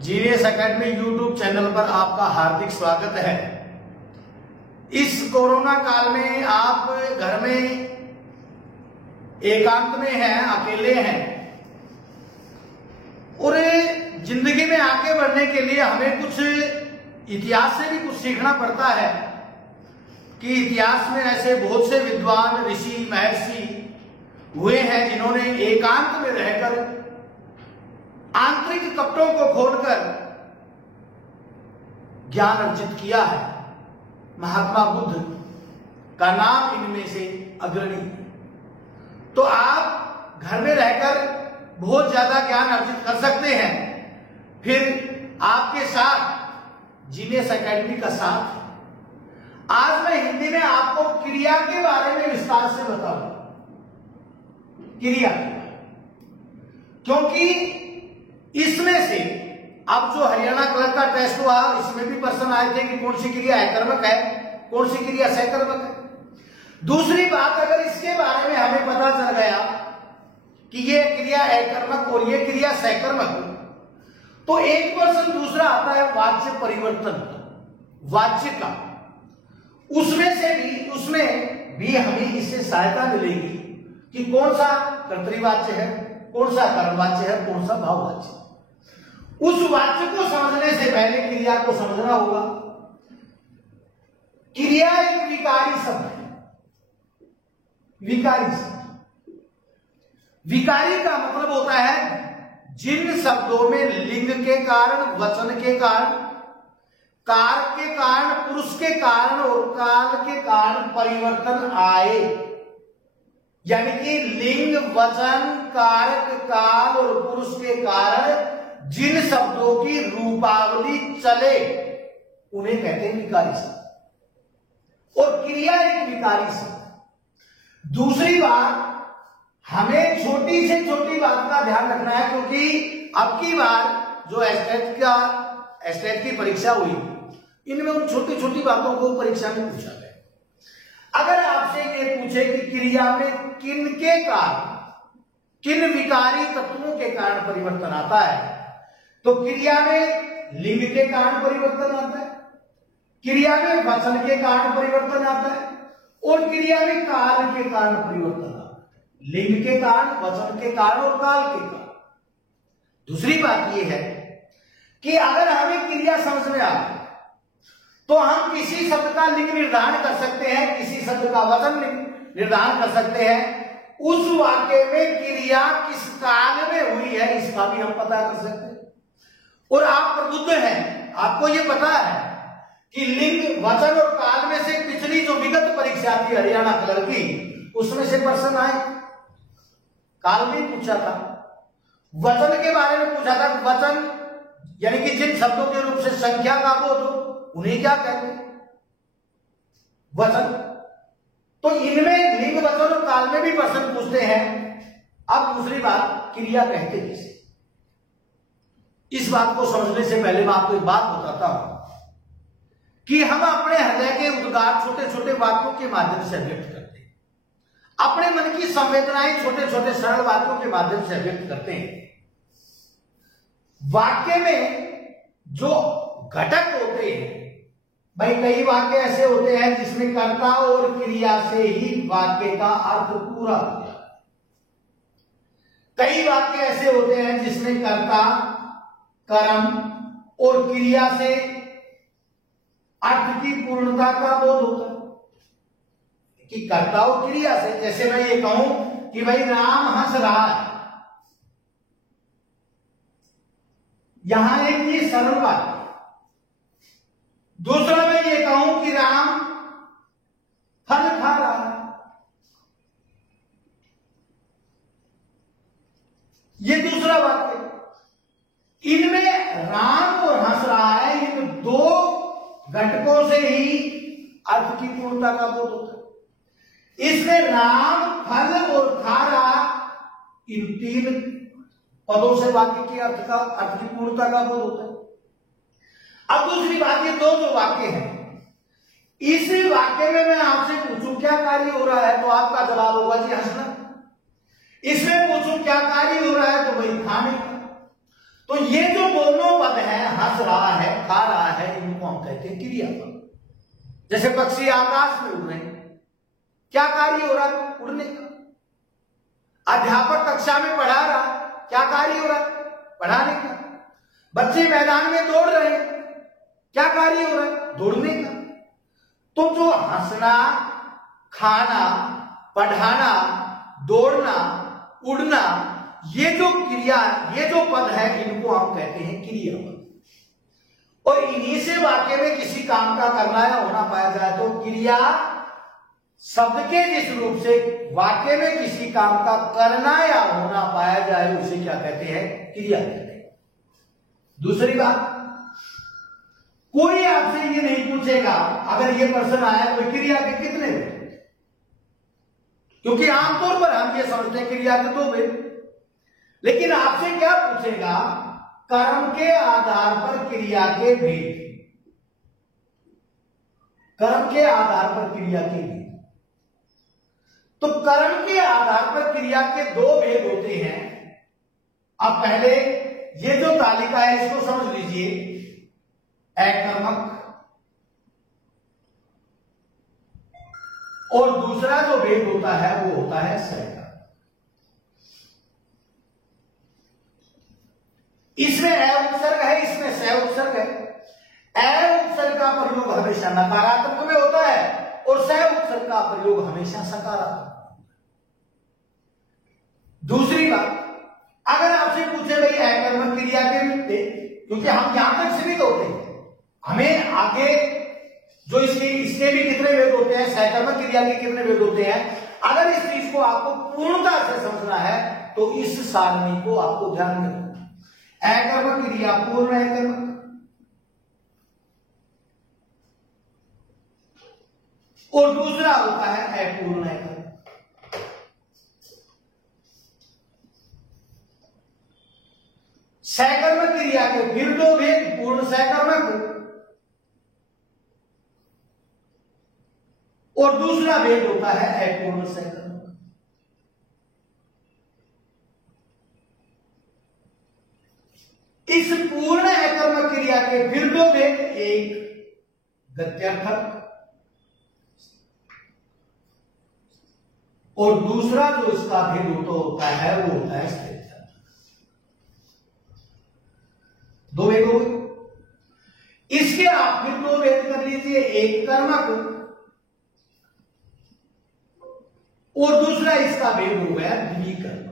Genius academy YouTube channel पर आपका हार्दिक स्वागत है। इस कोरोना काल में आप घर में एकांत में हैं, अकेले हैं और जिंदगी में आगे बढ़ने के लिए हमें कुछ इतिहास से भी कुछ सीखना पड़ता है कि इतिहास में ऐसे बहुत से विद्वान ऋषि महर्षि हुए हैं जिन्होंने एकांत में रहकर आंतरिक कपटों को खोलकर ज्ञान अर्जित किया है। महात्मा बुद्ध का नाम इनमें से अग्रणी है। तो आप घर में रहकर बहुत ज्यादा ज्ञान अर्जित कर सकते हैं। फिर आपके साथ जीनियस एकेडमी का साथ है। आज मैं हिंदी में आपको क्रिया के बारे में विस्तार से बताऊंगा। क्रिया, क्योंकि इसमें से अब जो हरियाणा क्लर्क का टेस्ट हुआ इसमें भी प्रश्न आए थे कि कौन सी क्रिया कर्मक है, कौन सी क्रिया सकर्मक है। दूसरी बात, अगर इसके बारे में हमें पता चल गया कि ये क्रिया कर्मक और ये क्रिया सकर्मक, तो एक प्रश्न दूसरा आता है वाच्य परिवर्तन, वाच्य का। उसमें भी हमें इससे सहायता मिलेगी कि कौन सा कर्तृवाच्य है, कौन सा कर्मवाच्य है, कौन सा भाववाच्य है। उस वाच्य को समझने से पहले क्रिया को समझना होगा। क्रिया एक विकारी शब्द है। विकारी शब्द, विकारी का मतलब होता है जिन शब्दों में लिंग के कारण, वचन के कारण, कारक के कारण, पुरुष के कारण और काल के कारण परिवर्तन आए। यानी कि लिंग, वचन, कारक, काल और पुरुष के कारण जिन शब्दों की रूपावली चले उन्हें कहते हैं विकारी शब्द। और क्रिया एक विकारी शब्द। दूसरी बात, हमें छोटी से छोटी बात का ध्यान रखना है, क्योंकि अब की बार जो एस्टेट की परीक्षा हुई इनमें उन छोटी छोटी बातों को परीक्षा में पूछा गया। अगर आपसे ये पूछे कि क्रिया में किन के कारण, किन विकारी तत्वों के कारण परिवर्तन आता है, तो क्रिया में लिंग के कारण परिवर्तन आता है, क्रिया में वचन के कारण परिवर्तन आता है और क्रिया में काल के कारण परिवर्तन आता है। लिंग के कारण, वचन के कारण और काल के कारण। दूसरी बात यह है कि अगर हमें क्रिया समझ में आ गई तो हम किसी शब्द का लिंग निर्धारण कर सकते हैं, किसी शब्द का वचन निर्धारण कर सकते हैं। उस वाक्य में क्रिया किस काल में हुई है इसका भी हम पता कर सकते हैं। और आप प्रबुद्ध हैं, आपको यह पता है कि लिंग, वचन और काल में से पिछली जो विगत परीक्षा थी हरियाणा क्लर्क की, उसमें से प्रश्न आए। काल में पूछा था, वचन के बारे में पूछा था। वचन यानी कि जिन शब्दों के रूप से संख्या का बोध हो उन्हें क्या कहते हैं, वचन। तो इनमें लिंग, वचन और काल में भी प्रश्न पूछते हैं। अब दूसरी बात, क्रिया कहते किसे। इस बात को समझने से पहले मैं आपको एक बात बताता हूं कि हम अपने हृदय के उद्गार छोटे छोटे वाक्यों के माध्यम से व्यक्त करते हैं। अपने मन की संवेदनाएं छोटे छोटे सरल वाक्यों के माध्यम से व्यक्त करते हैं। वाक्य में जो घटक होते हैं, भाई कई वाक्य ऐसे होते हैं जिसमें कर्ता और क्रिया से ही वाक्य का अर्थ पूरा हो जाता है। कई वाक्य ऐसे होते हैं जिसमें कर्ता, कर्म और क्रिया से अर्थ की पूर्णता का बोध होता है कि कर्ता और क्रिया से। जैसे मैं ये कहूं कि भाई राम हंस रहा है, यहां एक ये सरल बात है। दूसरा मैं ये कहूं कि राम फल खा रहा है, ये दूसरा वाक्य। इनमें राम और हंस रहा है, इन दो घटकों से ही अर्थ की पूर्णता का बोध होता है। इसमें राम, फल और खा रहा, इन तीन पदों से वाक्य की अर्थ की पूर्णता का बोध होता है। अब दूसरी बात, ये दो जो वाक्य हैं, इस वाक्य में मैं आपसे पूछूं क्या कार्य हो रहा है तो आपका जवाब होगा जी हंसना। इसमें पूछूं क्या कार्य हो रहा है तो वही खाने का। तो ये जो दोनों पद हैं, हंस रहा है, खा रहा है, इनको हम कहते हैं क्रियापद। जैसे पक्षी आकाश में उड़ रहे हैं, क्या कार्य हो रहा है? उड़ने का। अध्यापक कक्षा में पढ़ा रहा, क्या कार्य हो रहा है? पढ़ाने का। बच्चे मैदान में दौड़ रहे हैं, क्या कार्य हो रहा है? दौड़ने का। तो जो हंसना, खाना, पढ़ाना, दौड़ना, उड़ना, ये जो क्रिया, ये जो पद है, इनको हम कहते हैं क्रियापद। और इन्हीं से वाक्य में किसी काम का करना या होना पाया जाए तो क्रिया शब्द के जिस रूप से वाक्य में किसी काम का करना या होना पाया जाए उसे क्या कहते हैं? क्रिया कहते हैं। दूसरी बात, कोई आपसे ये नहीं पूछेगा अगर ये प्रश्न आया तो क्रिया के कितने भेद, क्योंकि आमतौर पर हम ये समझते हैं क्रिया के दो भेद। लेकिन आपसे क्या पूछेगा? कर्म के आधार पर क्रिया के भेद, कर्म के आधार पर क्रिया के भेद। तो कर्म के आधार पर क्रिया के दो भेद होते हैं। अब पहले ये जो तालिका है इसको समझ लीजिए, अकर्मक, और दूसरा जो भेद होता है वो होता है सकर्मक। इसमें अ उपसर्ग है, इसमें स उपसर्ग है। अ उपसर्ग का प्रयोग हमेशा नकारात्मक में होता है और स उपसर्ग का प्रयोग हमेशा सकारात्मक। दूसरी बात, अगर आपसे पूछे भाई अकर्मक क्रिया के भेद, क्योंकि हम यहां तक सीमित होते हैं, हमें आगे जो इसके भी कितने भेद होते हैं, सकर्मक क्रिया के कितने भेद होते हैं, अगर इस चीज को आपको पूर्णता से समझना है तो इस सारणी को आपको ध्यान में रखना। अकर्मक क्रिया, पूर्ण अकर्मक, और दूसरा होता है अपूर्ण अकर्मक। सकर्मक क्रिया के फिर दो भेद, पूर्ण सकर्मक और दूसरा भेद होता है अपूर्ण सकर्मक। इस पूर्ण अकर्मक क्रिया के फिर दो भेद, एक गत्यर्थक और दूसरा जो इसका भेद होता है वो होता है स्थित्यर्थक। दो भेद हो गए। इसके आप फिर दो भेद कर लीजिए, एक कर्मक और दूसरा इसका भेद हो गया द्विकर्मक।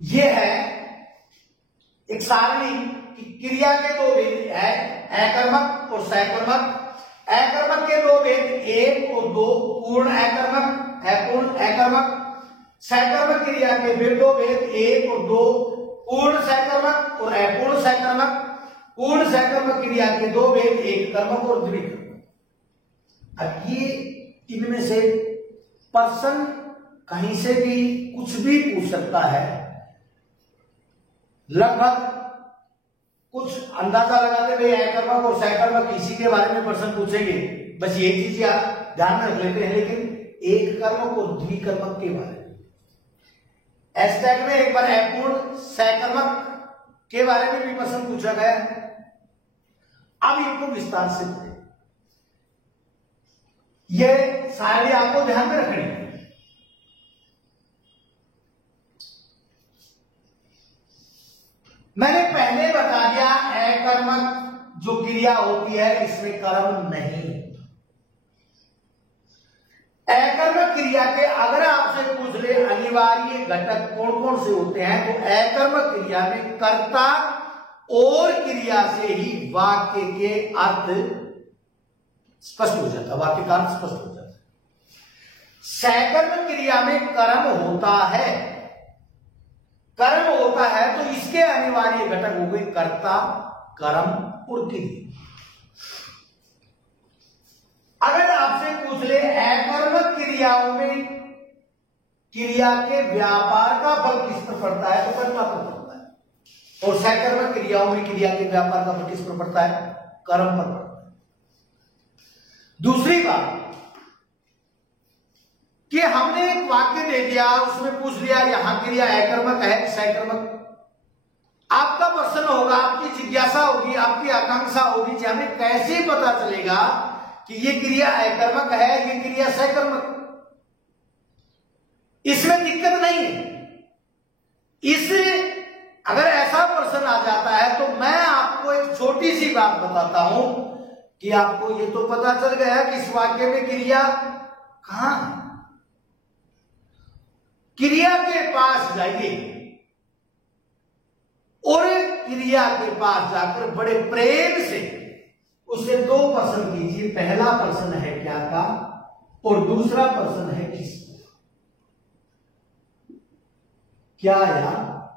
यह है एक सारणी कि क्रिया के दो भेद है, अकर्मक और सकर्मक। अकर्मक के दो भेद, एक और दो, पूर्ण अकर्मक, अपूर्ण अकर्मक। सकर्मक क्रिया के फिर दो भेद, एक और दो, पूर्ण सकर्मक और अपूर्ण सकर्मक। पूर्ण सकर्मक क्रिया के दो भेद, एक कर्मक और द्विकर्मक। अब ये इनमें से पर्सन कहीं से भी कुछ भी पूछ सकता है, लगभग कुछ अंदाजा लगाते हुए अकर्मक और सकर्मक इसी के बारे में प्रश्न पूछेंगे, बस ये चीज आप ध्यान में रख लेते हैं। लेकिन एक कर्मक और द्विकर्मक के बारे में एस्टैक में एक बार अपूर्ण सकर्मक के बारे में भी प्रश्न पूछा गया है। अब इनको विस्तार से पढ़ें, यह सारे आपको ध्यान में रखनी है। मैंने पहले बता दिया अकर्मक जो क्रिया होती है इसमें कर्म नहीं। अकर्मक क्रिया के अगर आपसे पूछ ले अनिवार्य घटक कौन कौन से होते हैं, तो अकर्मक क्रिया में कर्ता और क्रिया से ही वाक्य के अर्थ स्पष्ट हो जाता है, वाक्य का अर्थ स्पष्ट हो जाता है। सकर्मक क्रिया में कर्म होता है, कर्म होता है तो इसके अनिवार्य घटक हो गए कर्ता, कर्म और क्रिया। अगर आपसे पूछ ले अकर्मक क्रियाओं में क्रिया के व्यापार का फल किस पर पड़ता है, तो कर्ता पर पड़ता है, और सकर्मक क्रियाओं में क्रिया के व्यापार का फल किस पर पड़ता है, कर्म पर पड़ता है। दूसरी बात, कि हमने एक वाक्य दे दिया, उसमें पूछ लिया यहां क्रिया अकर्मक है कि सकर्मक। आपका प्रश्न होगा, आपकी जिज्ञासा होगी, आपकी आकांक्षा होगी कि हमें कैसे पता चलेगा कि ये क्रिया अकर्मक है, ये क्रिया सकर्मक। इसमें दिक्कत नहीं है। इस अगर ऐसा प्रश्न आ जाता है तो मैं आपको एक छोटी सी बात बताता हूं कि आपको ये तो पता चल गया कि इस वाक्य में क्रिया कहां है। क्रिया के पास जाइए और क्रिया के पास जाकर बड़े प्रेम से उससे दो प्रश्न कीजिए। पहला प्रश्न है क्या का और दूसरा प्रश्न है किसको। क्या या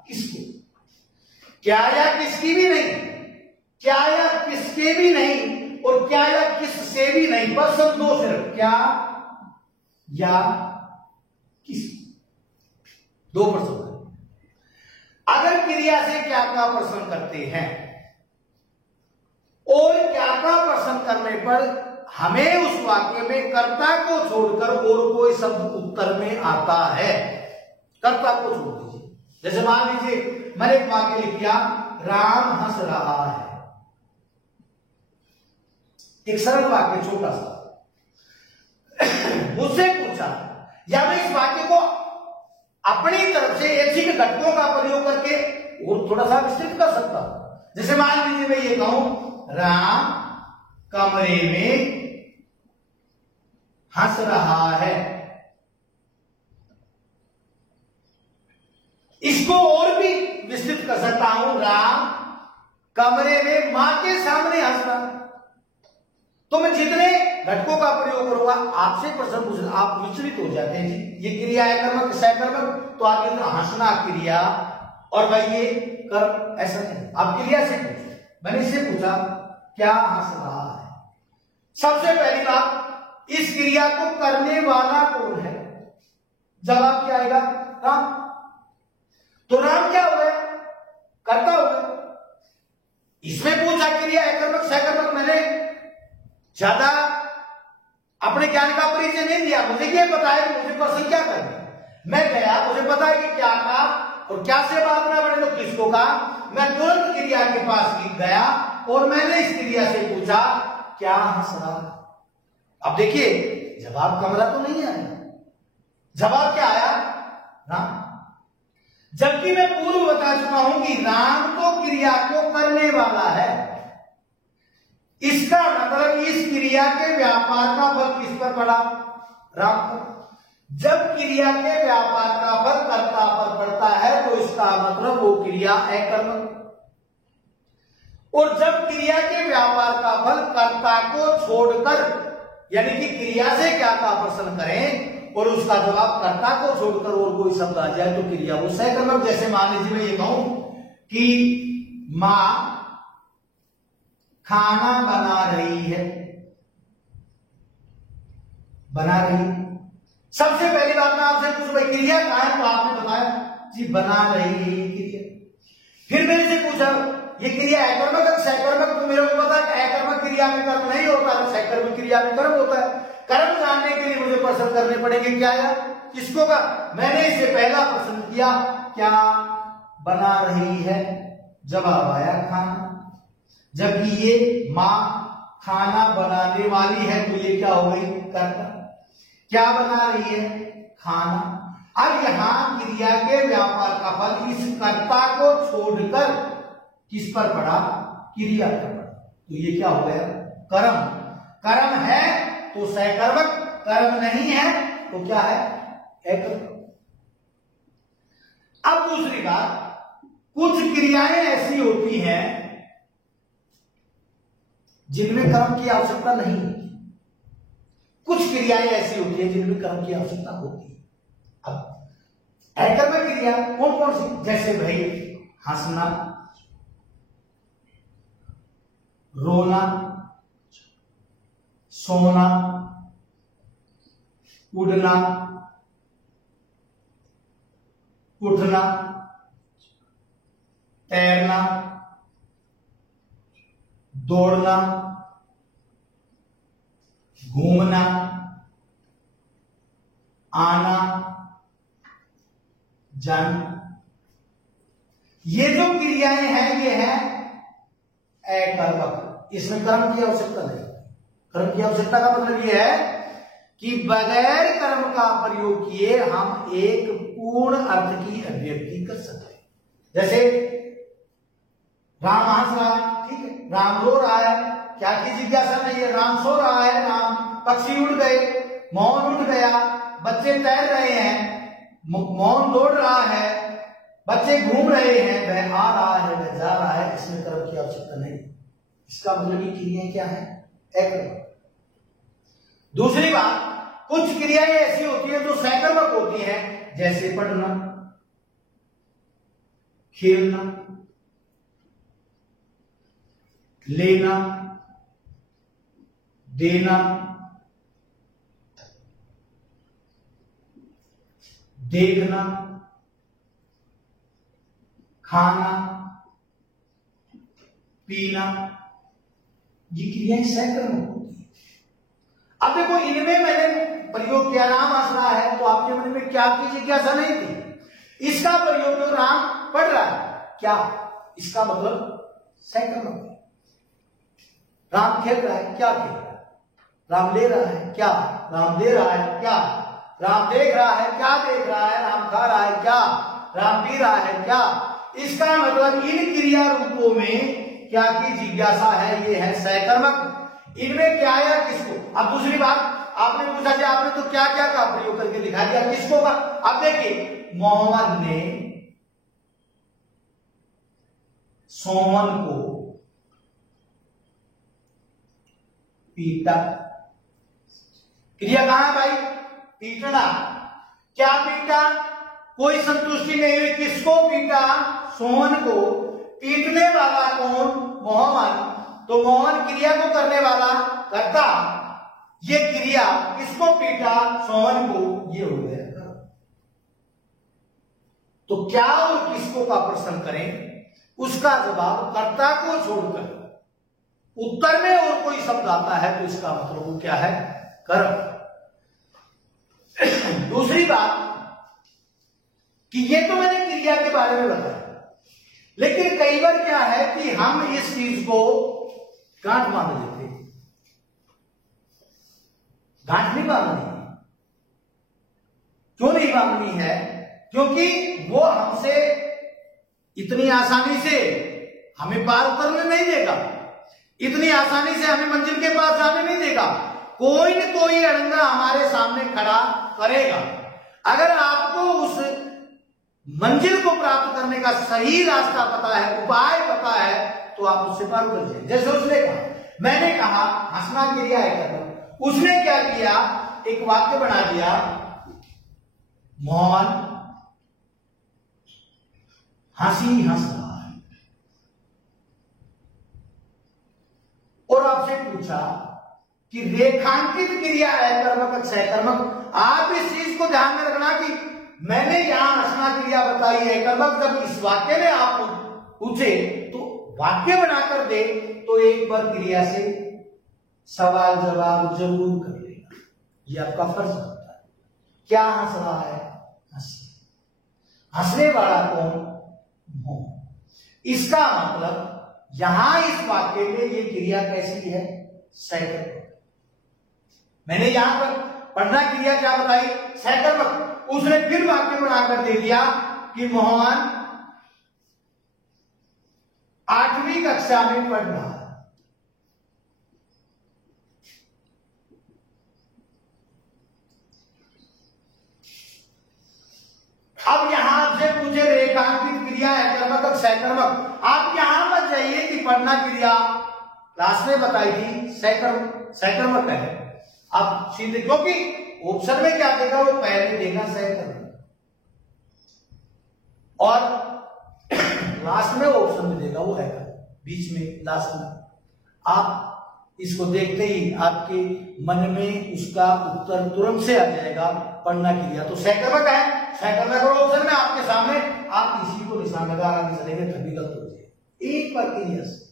किसको, क्या या किसकी भी नहीं, क्या या किसके भी नहीं और क्या या किससे भी नहीं। प्रश्न दो सिर्फ, क्या या किस, दो प्रश्न। अगर क्रिया से क्या का प्रश्न करते हैं और क्या का प्रश्न करने पर हमें उस वाक्य में कर्ता को छोड़कर और कोई शब्द उत्तर में आता है, कर्ता को छोड़ दीजिए। जैसे मान लीजिए मैंने एक वाक्य लिख दिया, राम हंस रहा है। एक सरल वाक्य छोटा सा, मुझसे पूछा या मैं इस वाक्य को अपनी तरफ से ऐच्छिक घटकों का प्रयोग करके और थोड़ा सा विस्तृत कर सकता हूं। जैसे मान लीजिए मैं ये कहूं, राम कमरे में हंस रहा है। इसको और भी विस्तृत कर सकता हूं, राम कमरे में मां के सामने हंस रहा है। तो मैं जितने घटकों का प्रयोग करूंगा, आपसे प्रश्न पूछना, आप विचलित हो जाते हैं जी, ये क्रिया है कर्मक सकर्मक, तो आप हंसना क्रिया और भाई ये कर्म, ऐसा नहीं। आप क्रिया से पूछो, मैंने इससे पूछा क्या हंस रहा है। सबसे पहली बात, इस क्रिया को करने वाला कौन है? जवाब क्या आएगा? राम। तो राम क्या हो गया? कर्ता हो गया। इसमें पूछा क्रिया अकर्मक सकर्मक, मैंने ज्यादा अपने ज्ञान का परिचय नहीं दिया। मुझे ये पता है कि मुझे प्रश्न क्या करना। मैं गया, मुझे पता है कि क्या कहा और क्या से बात ना बढ़े तो किसको कहा। मैं तुरंत क्रिया के पास गया और मैंने इस क्रिया से पूछा क्या हंस रहा। अब देखिए जवाब कमरा तो नहीं आया, जवाब क्या आया? राम। जबकि मैं पूर्व बता चुका हूं कि राम तो क्रिया को करने वाला है। इसका मतलब इस क्रिया के व्यापार का फल किस पर पड़ा? राम पर। जब क्रिया के व्यापार का फल कर्ता पर पड़ता है तो इसका मतलब वो क्रिया अकर्मक। और जब क्रिया के व्यापार का फल कर्ता को छोड़कर, यानी कि क्रिया से क्या का प्रश्न करें और उसका जवाब कर्ता को छोड़कर और कोई शब्द आ जाए तो क्रिया वो सकर्मक। जैसे मान लीजिए मैं ये कहूं कि मां खाना बना रही है, बना रही। सबसे पहली बात मैं आपसे पूछूं भाई क्रिया कहां है, तो आपने बताया जी बना रही है ये क्रिया। फिर मैंने से पूछा ये क्रिया अकर्मक है सकर्मक, तो मेरे को पता है अकर्मक क्रिया में कर्म नहीं होता है, सकर्मक क्रिया में कर्म होता है। कर्म जानने के लिए मुझे प्रश्न करने पड़ेंगे, क्या है किसको का। मैंने इसे पहला प्रश्न किया क्या बना रही है, जवाब आया खाना। जबकि ये मां खाना बनाने वाली है तो ये क्या हो गई? कर्ता। क्या बना रही है? खाना। अब यहां क्रिया के व्यापार का फल इस कर्ता को छोड़कर किस पर पड़ा? क्रिया पर पड़ा। तो ये क्या हो गया? कर्म। कर्म है तो सकर्मक, कर्म नहीं है तो क्या है? अकर्मक। अब दूसरी बात, कुछ क्रियाएं ऐसी होती हैं जिनमें कर्म की आवश्यकता नहीं होती, कुछ क्रियाएं ऐसी होती है जिनमें कर्म की आवश्यकता होती है। अब अकर्मक क्रिया कौन कौन सी? जैसे भाई हंसना, रोना, सोना, उड़ना, उठना, तैरना, दौड़ना, घूमना, आना, जन्म, ये जो क्रियाएं हैं ये है अकर्मक। इसमें कर्म की आवश्यकता नहीं। कर्म की आवश्यकता का मतलब ये है कि बगैर कर्म का प्रयोग किए हम एक पूर्ण अर्थ की अभिव्यक्ति कर सकते हैं। जैसे राम हंस रहा है, ठीक है, राम रो रहा है, क्या की जिज्ञासा नहीं है, राम सो रहा है, राम पक्षी उड़ गए, मोहन उड़ गया, बच्चे तैर रहे हैं, मोहन दौड़ रहा है, बच्चे घूम रहे हैं, वह आ रहा है, वह जा रहा है, इसमें कर्म की आवश्यकता नहीं। इसका मतलब ये क्रियाएं क्या है? अकर्मक। दूसरी बात, कुछ क्रियाएं ऐसी होती हैं जो सकर्मक होती हैं, जैसे पढ़ना, खेलना, लेना, देना, देखना, खाना, पीना, ये क्रियाएं सकर्मक होती है। अब देखो, इनमें मैंने प्रयोग किया राम हंस रहा है, तो आपके मन में क्या की जिज्ञासा नहीं थी। इसका प्रयोग जो राम पढ़ रहा है, क्या इसका मतलब सकर्मक है। राम खेल रहा है, क्या खेल रहा है? राम ले रहा है, क्या राम दे रहा है? क्या राम देख रहा है? क्या देख रहा है? राम खा रहा है, क्या राम पी रहा है? क्या इसका मतलब इन क्रिया रूपों में क्या की जिज्ञासा है, ये है सकर्मक। इनमें क्या आया किसको? अब दूसरी बात, आपने पूछा कि आपने तो क्या क्या का प्रयोग करके दिखा दिया, किसको का? अब देखिए, मोहम्मद ने सोमन को पीटा। क्रिया कहां है भाई? पीटना। क्या पीटा? कोई संतुष्टि नहीं हुई, किसको पीटा? सोहन को। पीटने वाला कौन? मोहम्मद। तो मोहन क्रिया को करने वाला कर्ता, ये क्रिया किसको पीटा? सोहन को, ये हो गया। तो क्या और किसको का प्रश्न करें, उसका जवाब कर्ता को छोड़कर उत्तर में और कोई शब्द आता है तो इसका मतलब वो क्या है? कर्म। दूसरी बात कि ये तो मैंने क्रिया के बारे में बताया, लेकिन कई बार क्या है कि हम इस चीज को गांठ बांध लेते हैं। गांठ नहीं बांधनी है। क्यों नहीं बांधनी है? क्योंकि वो हमसे इतनी आसानी से हमें पार उतरने नहीं देगा, इतनी आसानी से हमें मंजिल के पास जाने नहीं देगा। कोई न कोई अड़ंगा हमारे सामने खड़ा करेगा। अगर आपको उस मंजिल को प्राप्त करने का सही रास्ता पता है, उपाय पता है, तो आप उससे पार उतर जाए। जैसे उसने कहा, मैंने कहा हंसना क्रिया है कर्म, उसने क्या किया? एक वाक्य बना दिया, मोहन हंसी हंस रहा है, और आपसे पूछा कि रेखांकित क्रिया है कर्मक सकर्मक। आप इस चीज को ध्यान में रखना कि मैंने यहां हंसना क्रिया बताई है कर्मक, जब इस वाक्य में आप पूछे तो वाक्य बनाकर दे तो एक बार क्रिया से सवाल जवाब जरूर कर लेना, ये आपका फर्ज होता है। क्या हंस रहा है? हंसी। हंसने वाला कौन? मोह। इसका मतलब यहां इस वाक्य में ये क्रिया कैसी है? सकर्मक। मैंने यहां पर पढ़ना क्रिया क्या बताई? सकर्मक। उसने फिर वाक्य बनाकर दे दिया कि मोहन 8वीं कक्षा में पढ़ रहा है। अब यहां से पूछे रेखांकित क्रिया है कर्मक सकर्मक, आप यहां मत जाइए कि पढ़ना क्रिया क्लास में बताई थी सकर्मक है। अब सीधे, क्योंकि ऑप्शन में क्या देगा? वो पहले देगा सकर्मक, और लास्ट में ऑप्शन में देगा वो है बीच में, लास्ट में। आप इसको देखते ही आपके मन में उसका उत्तर तुरंत से आ जाएगा, पढ़ना क्रिया तो सकर्मक है। सकर्मक और ऑप्शन में आपके सामने, आप इसी को निशान लगा आगे चलेंगे तभी गलत हो जाए। एक बार क्रिया से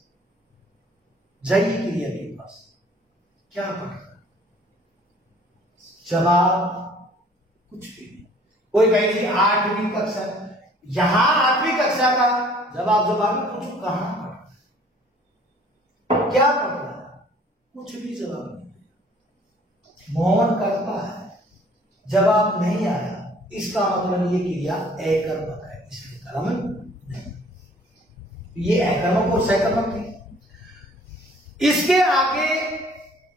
जाइए क्रिया के पास, क्या पढ़, जवाब कुछ भी नहीं। कोई कहेगी 8वीं कक्षा, यहां 8वीं कक्षा का जब आप जवाब में पूछो कहां पढ़, क्या पढ़ रहा है, कुछ भी जवाब नहीं। मौन करता है, जवाब नहीं आया, इसका मतलब ये क्रिया अकर्मक है, इसलिए कर्म नहीं। ये अकर्मक और सकर्मक थी। इसके आगे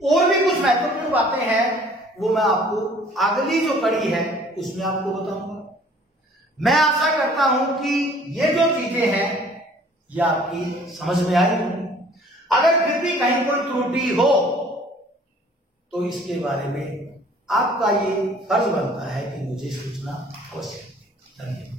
और भी कुछ महत्वपूर्ण बातें हैं, वो मैं आपको अगली जो कड़ी है उसमें आपको बताऊंगा। मैं आशा करता हूं कि ये जो चीजें हैं ये आपकी समझ में आई होंगी। अगर फिर भी कहीं कोई त्रुटि हो तो इसके बारे में आपका ये फर्ज बनता है कि मुझे सूचना अवश्य दें। धन्यवाद।